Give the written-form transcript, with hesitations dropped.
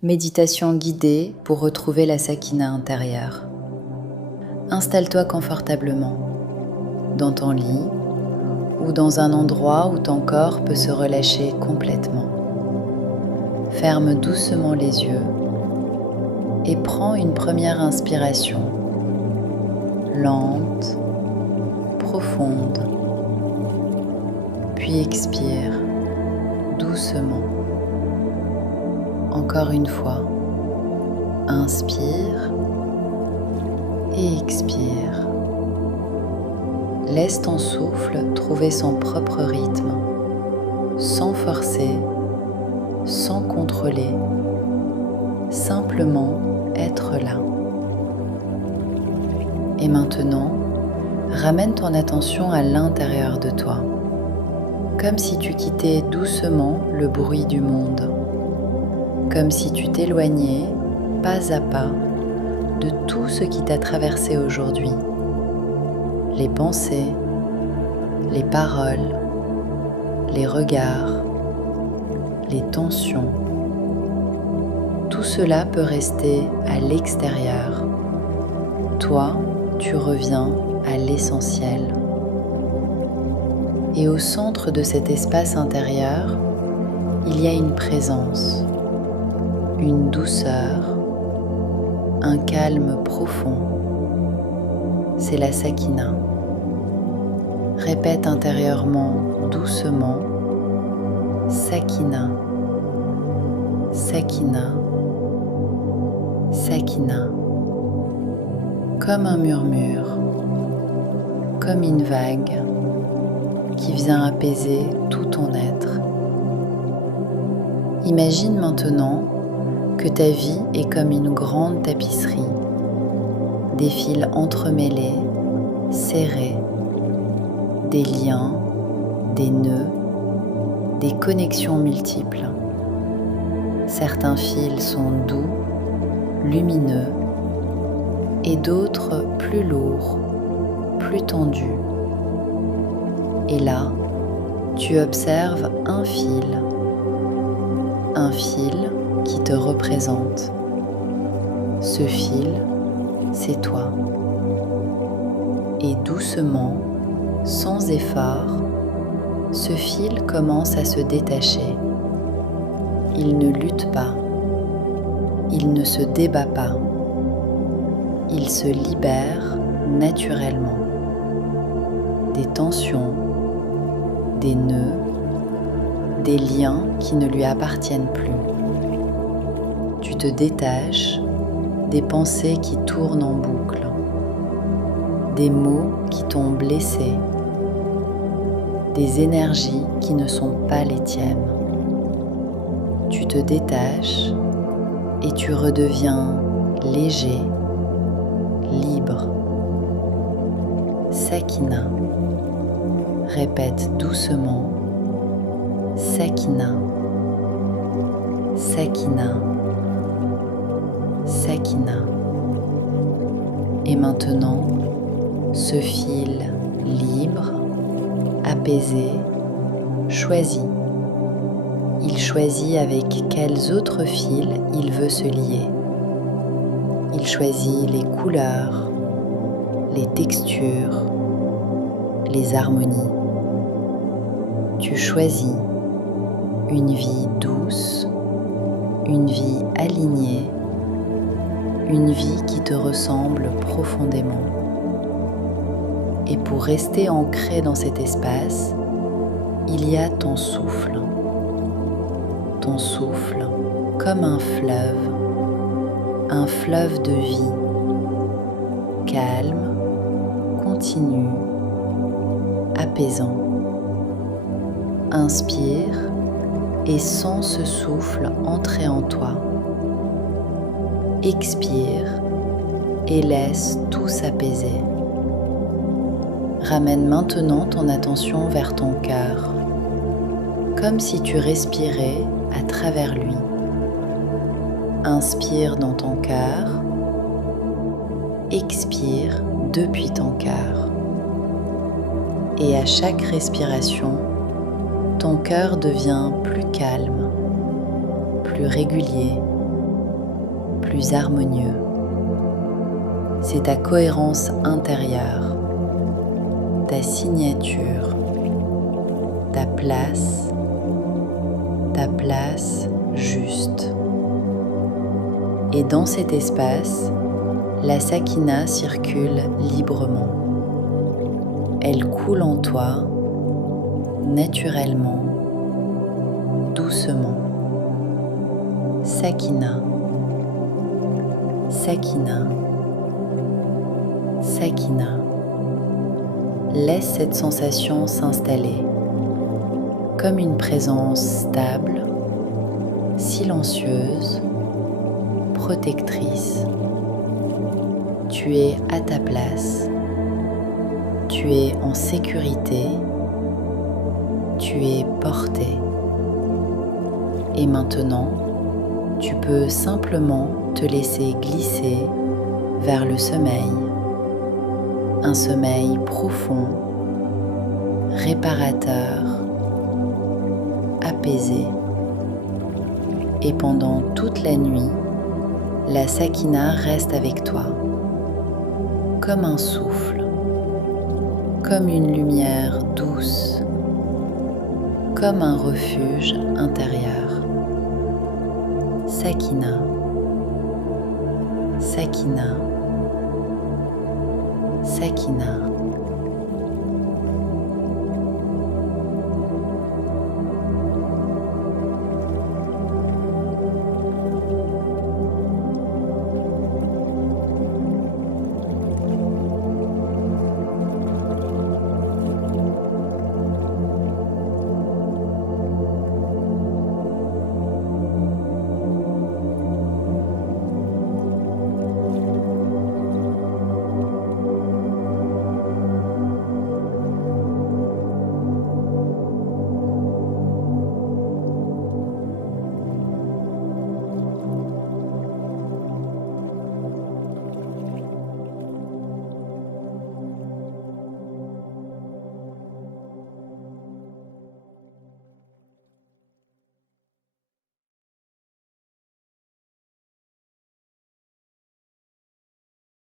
Méditation guidée pour retrouver la sakina intérieure. Installe-toi confortablement, dans ton lit ou dans un endroit où ton corps peut se relâcher complètement. Ferme doucement les yeux et prends une première inspiration, lente, profonde, puis expire doucement. Encore une fois, inspire et expire. Laisse ton souffle trouver son propre rythme, sans forcer, sans contrôler, simplement être là. Et maintenant, ramène ton attention à l'intérieur de toi, comme si tu quittais doucement le bruit du monde. Comme si tu t'éloignais, pas à pas, de tout ce qui t'a traversé aujourd'hui. Les pensées, les paroles, les regards, les tensions. Tout cela peut rester à l'extérieur. Toi, tu reviens à l'essentiel. Et au centre de cet espace intérieur, il y a une présence. Une douceur, un calme profond. C'est la sakina. Répète intérieurement, doucement, sakina, sakina, sakina. Comme un murmure, comme une vague qui vient apaiser tout ton être. Imagine maintenant que ta vie est comme une grande tapisserie, des fils entremêlés, serrés, des liens, des nœuds, des connexions multiples. Certains fils sont doux, lumineux, et d'autres plus lourds, plus tendus. Et là, tu observes un fil qui te représente. Ce fil, c'est toi. Et doucement, sans effort, ce fil commence à se détacher. Il ne lutte pas. Il ne se débat pas. Il se libère naturellement. Des tensions, des nœuds, des liens qui ne lui appartiennent plus. Tu te détaches des pensées qui tournent en boucle, des mots qui t'ont blessé, des énergies qui ne sont pas les tiennes. Tu te détaches et tu redeviens léger, libre. Sakina. Répète doucement. Sakina. Sakina. Sakina. Et maintenant, ce fil libre, apaisé, choisit. Il choisit avec quels autres fils il veut se lier. Il choisit les couleurs, les textures, les harmonies. Tu choisis une vie douce, une vie alignée, une vie qui te ressemble profondément. Et pour rester ancré dans cet espace, il y a ton souffle. Ton souffle comme un fleuve de vie, calme, continu, apaisant. Inspire et sens ce souffle entrer en toi. Expire et laisse tout s'apaiser. Ramène maintenant ton attention vers ton cœur, comme si tu respirais à travers lui. Inspire dans ton cœur, expire depuis ton cœur. Et à chaque respiration, ton cœur devient plus calme, plus régulier, plus harmonieux. C'est ta cohérence intérieure, ta signature, ta place juste. Et dans cet espace, la sakina circule librement. Elle coule en toi, naturellement, doucement. Sakina, sakina, sakina. Laisse cette sensation s'installer comme une présence stable, silencieuse, protectrice. Tu es à ta place, tu es en sécurité, tu es porté. Et maintenant, tu peux simplement te laisser glisser vers le sommeil. Un sommeil profond, réparateur, apaisé. Et pendant toute la nuit, la sakina reste avec toi, comme un souffle, comme une lumière douce, comme un refuge intérieur. Sakina, sakina, sakina.